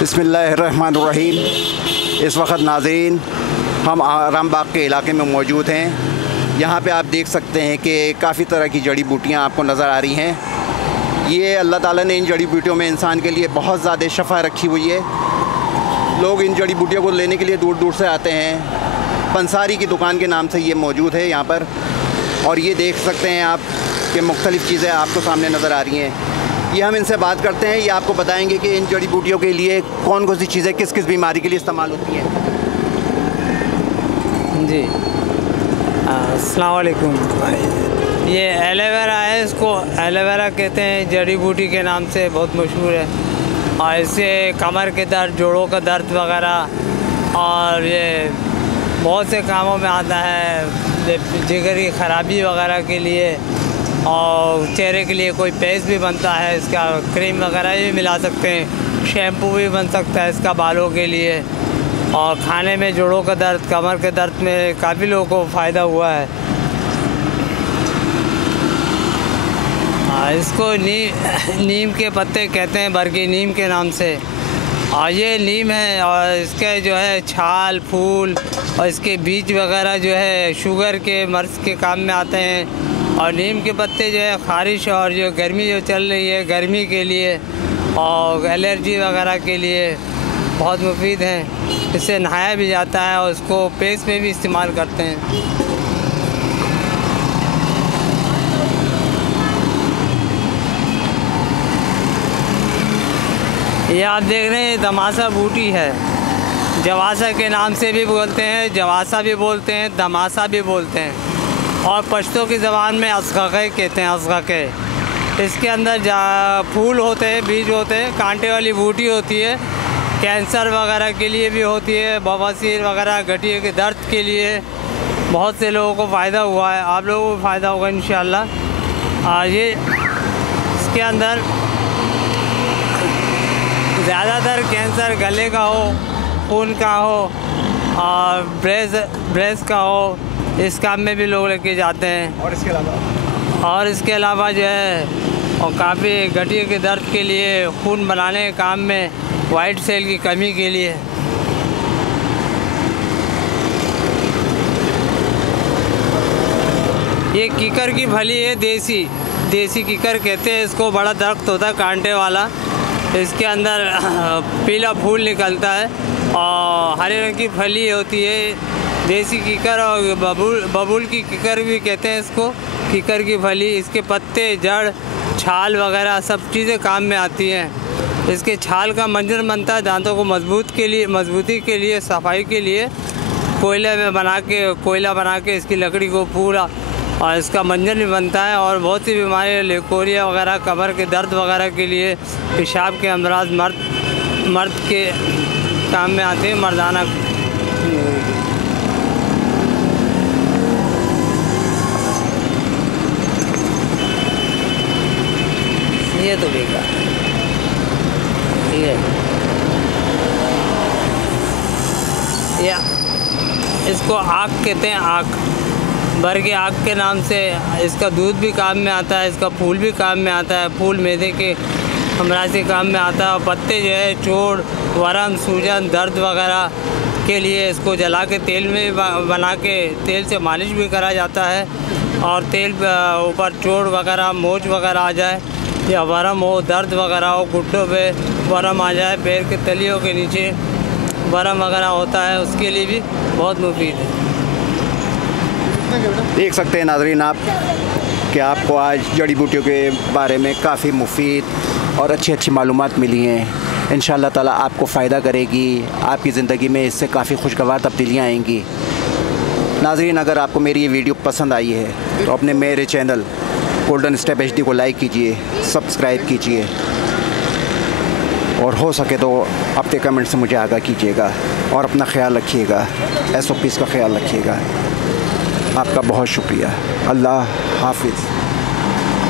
बिस्मिल्लाहिर्रहमानिर्रहीम। इस वक्त नाज़रीन हम आरामबाग के इलाके में मौजूद हैं। यहाँ पे आप देख सकते हैं कि काफ़ी तरह की जड़ी बूटियाँ आपको नज़र आ रही हैं। ये अल्लाह ताला ने इन जड़ी बूटियों में इंसान के लिए बहुत ज़्यादा शफ़ा रखी हुई है। लोग इन जड़ी बूटियों को लेने के लिए दूर दूर से आते हैं। पंसारी की दुकान के नाम से ये मौजूद है यहाँ पर, और ये देख सकते हैं आप कि मुख्तलिफ़ चीज़ें आपको सामने नज़र आ रही हैं। ये हम इनसे बात करते हैं, ये आपको बताएंगे कि इन जड़ी बूटियों के लिए कौन कौन सी चीज़ें किस किस बीमारी के लिए इस्तेमाल होती हैं। जी अस्सलाम वालेकुम। ये एलोवेरा है, इसको एलोवेरा कहते हैं, जड़ी बूटी के नाम से बहुत मशहूर है। और इससे कमर के दर्द, जोड़ों का दर्द वगैरह, और ये बहुत से कामों में आता है। जिगर की ख़राबी वगैरह के लिए, और चेहरे के लिए कोई पेस्ट भी बनता है, इसका क्रीम वगैरह भी मिला सकते हैं। शैम्पू भी बन सकता है इसका बालों के लिए। और खाने में जोड़ों का दर्द, कमर के दर्द में काफ़ी लोगों को फ़ायदा हुआ है। इसको नीम के पत्ते कहते हैं, बरगी नीम के नाम से। और ये नीम है, और इसके जो है छाल, फूल और इसके बीज वगैरह जो है शुगर के मर्ज़ के काम में आते हैं। और नीम के पत्ते जो है ख़ारिश और जो गर्मी जो चल रही है, गर्मी के लिए और एलर्जी वगैरह के लिए बहुत मुफीद हैं। इससे नहाया भी जाता है और उसको पेस्ट में भी इस्तेमाल करते हैं। ये आप देख रहे हैं दमासा बूटी है। जवासा के नाम से भी बोलते हैं, जवासा भी बोलते हैं, दमासा भी बोलते हैं, और पश्तो की ज़बान में असग़क़े कहते हैं, असग़क़े। इसके अंदर फूल होते हैं, बीज होते हैं, कांटे वाली बूटी होती है। कैंसर वगैरह के लिए भी होती है, बवासीर वगैरह, गठिए के दर्द के लिए बहुत से लोगों को फ़ायदा हुआ है। आप लोगों को फ़ायदा होगा इंशाअल्लाह। ये इसके अंदर ज़्यादातर कैंसर गले का हो, खून का हो और ब्रेस्ट का हो, इस काम में भी लोग लेके जाते हैं। और इसके अलावा जो है और काफ़ी गठिए के दर्द के लिए, खून बनाने के काम में, वाइट सेल की कमी के लिए। ये कीकर की फली है, देसी कीकर कहते हैं इसको। बड़ा दरख्त होता है कांटे वाला, इसके अंदर पीला फूल निकलता है और हरे रंग की फली होती है। देसी कीकर और बबूल की कीकर भी कहते हैं इसको, कीकर की फली। इसके पत्ते, जड़, छाल वगैरह सब चीज़ें काम में आती हैं। इसके छाल का मंजन बनता है दांतों को मजबूती के लिए, सफाई के लिए। कोयला बना के इसकी लकड़ी को पूरा, और इसका मंजन भी बनता है। और बहुत सी बीमारियाँ, लेकोरिया वगैरह, कमर के दर्द वगैरह के लिए, पेशाब के अमराज मर्द के काम में आते हैं, मर्दाना। ये तो बेकार ये या इसको आँख कहते हैं, आँख, बरगे आँख के नाम से। इसका दूध भी काम में आता है, इसका फूल भी काम में आता है। फूल मैदे के अमराज के काम में आता है। और पत्ते जो है चोट, वरम, सूजन, दर्द वगैरह के लिए इसको जला के तेल में बना के तेल से मालिश भी करा जाता है। और तेल ऊपर चोट वगैरह, मोच वगैरह आ जाए, या वरम हो, दर्द वगैरह हो, घुटनों पे वरम आ जाए, पैर के तलियों के नीचे वरम वगैरह होता है, उसके लिए भी बहुत मुफीद है। देख सकते हैं नाज़रीन आप कि आपको आज जड़ी बूटियों के बारे में काफ़ी मुफीद और अच्छी मालूमात मिली हैं। इंशाअल्लाह ताला आपको फ़ायदा करेगी, आपकी ज़िंदगी में इससे काफ़ी खुशगवार तब्दीलियाँ आएंगी। नाज़रीन, अगर आपको मेरी ये वीडियो पसंद आई है तो अपने मेरे चैनल गोल्डन स्टेप HD को लाइक कीजिए, सब्सक्राइब कीजिए, और हो सके तो अपने कमेंट से मुझे आगाह कीजिएगा। और अपना ख्याल रखिएगा, SOPs का ख्याल रखिएगा। आपका बहुत शुक्रिया। अल्लाह हाफिज़।